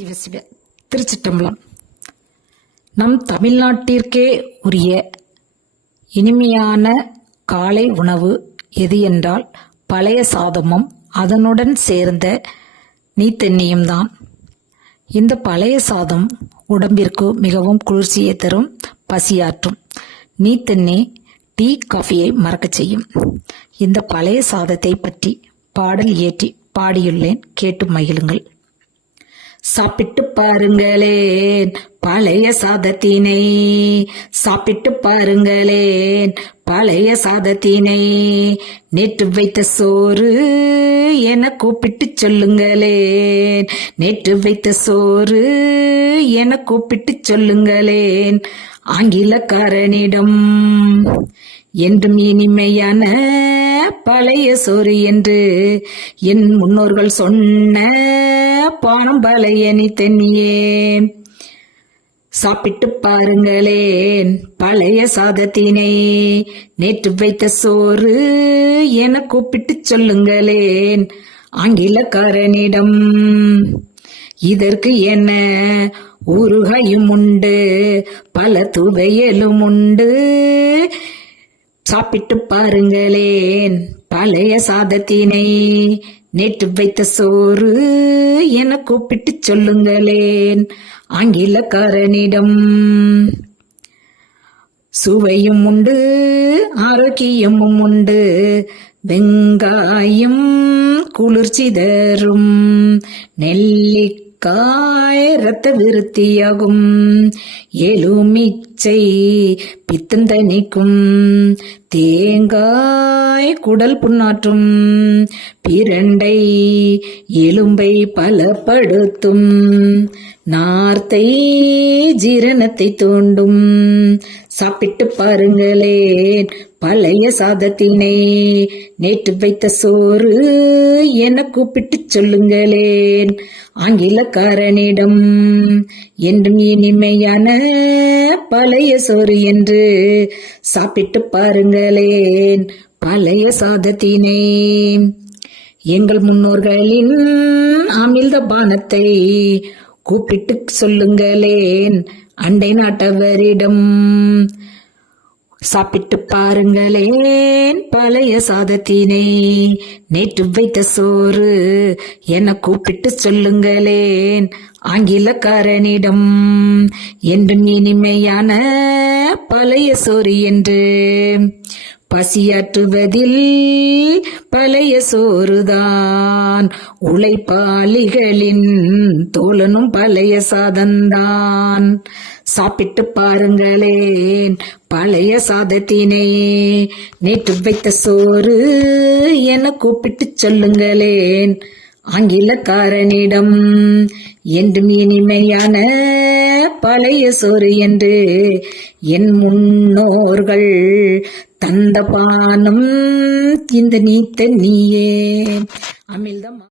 சிவ சிவ திருச்சிட்டம்பலம். நம் தமிழ்நாட்டிற்கே உரிய இனிமையான காலை உணவு எது என்றால் பழைய சாதமும் அதனுடன் சேர்ந்த நீத்தண்ணியும் தான். இந்த பழைய சாதம் உடம்பிற்கு மிகவும் குளிர்ச்சியை தரும், பசியாற்றும். நீத்தண்ணி டீ காஃபியை மறக்கச் செய்யும். இந்த பழைய சாதத்தை பற்றி பாடல் இயற்றி பாடியுள்ளேன், கேட்டு மகிழுங்கள். சாப்பிட்டு பாருங்களேன் பழைய சாதத்தினை, சாப்பிட்டு பாருங்களேன் பழைய சாதத்தினை, நேற்று வைத்த சோறு என கூப்பிட்டு சொல்லுங்களேன், நேற்று வைத்த சோறு என கூப்பிட்டு சொல்லுங்களேன். ஆங்கிலக்காரனிடம் என்றும் இனிமையான பழைய சோறு என்று என் முன்னோர்கள் சொன்ன பானம் பழைய நீத்தண்ணியே. சாப்பிட்டு பாருங்களேன் பழைய சாதத்தினை, நேற்று வைத்த சோறு என கூப்பிட்டு சொல்லுங்களேன். ஆங்கிலக்காரனிடம் இதற்கு என்ன ஊறுகாயும் உண்டு, பல துவையலும் உண்டு. சாப்பிட்டு பாருங்களேன் பழைய சாதத்தினை, நேற்று வைத்த சோறு என கூப்பிட்டு சொல்லுங்களேன். ஆங்கிலக்காரனிடம் சுவையும் உண்டு ஆரோக்கியமும் உண்டு, வெங்காயம் குளிர்ச்சி தரும், நெல்லிக்காய் இரத்த விருத்தியாகும், எலுமிச்சை பித்தந்தணிக்கும், தேங்காய் குடல் புண்ணாற்றும், பிரண்டை எலும்பை பலப்படுத்தும், நார்த்தை ஜீரணத்தை தூண்டும். சாப்பிட்டு பாருங்களேன் பழைய சாதத்தினை, நேற்று வைத்த சோறு என கூப்பிட்டு சொல்லுங்களேன். ஆங்கிலக்காரனிடம் என்றும் இனிமையான பழைய சோறு என்று சாப்பிட்டு பாருங்களேன் பழைய சாதத்தினை. எங்கள் முன்னோர்களின் அமிழ்த பானத்தை கூப்பிட்டு சொல்லுங்களேன் அண்டை நாட்டவரிடம். சாப்பிட்டு பாருங்களேன் பழைய சாதத்தினை, நேற்று வைத்த சோறு என கூப்பிட்டு சொல்லுங்களேன். ஆங்கிலக்காரனிடம் என்றும் இனிமையான பழைய சோறு என்று பசியாற்றுவதில் பழைய சோறுதான், உழைப்பாளிகளின் தோழனும் பழைய சாதந்தான். சாப்பிட்டு பாருங்களேன் பழைய சாதத்தினை, நேற்று வைத்த சோறு என கூப்பிட்டு சொல்லுங்களேன். ஆங்கிலக்காரனிடம் என்றும் இனிமையான பழைய சோறு என்று என் முன்னோர்கள் தந்த பானம் இந்த நீத்தண்ணியே. அமிழ்தம்.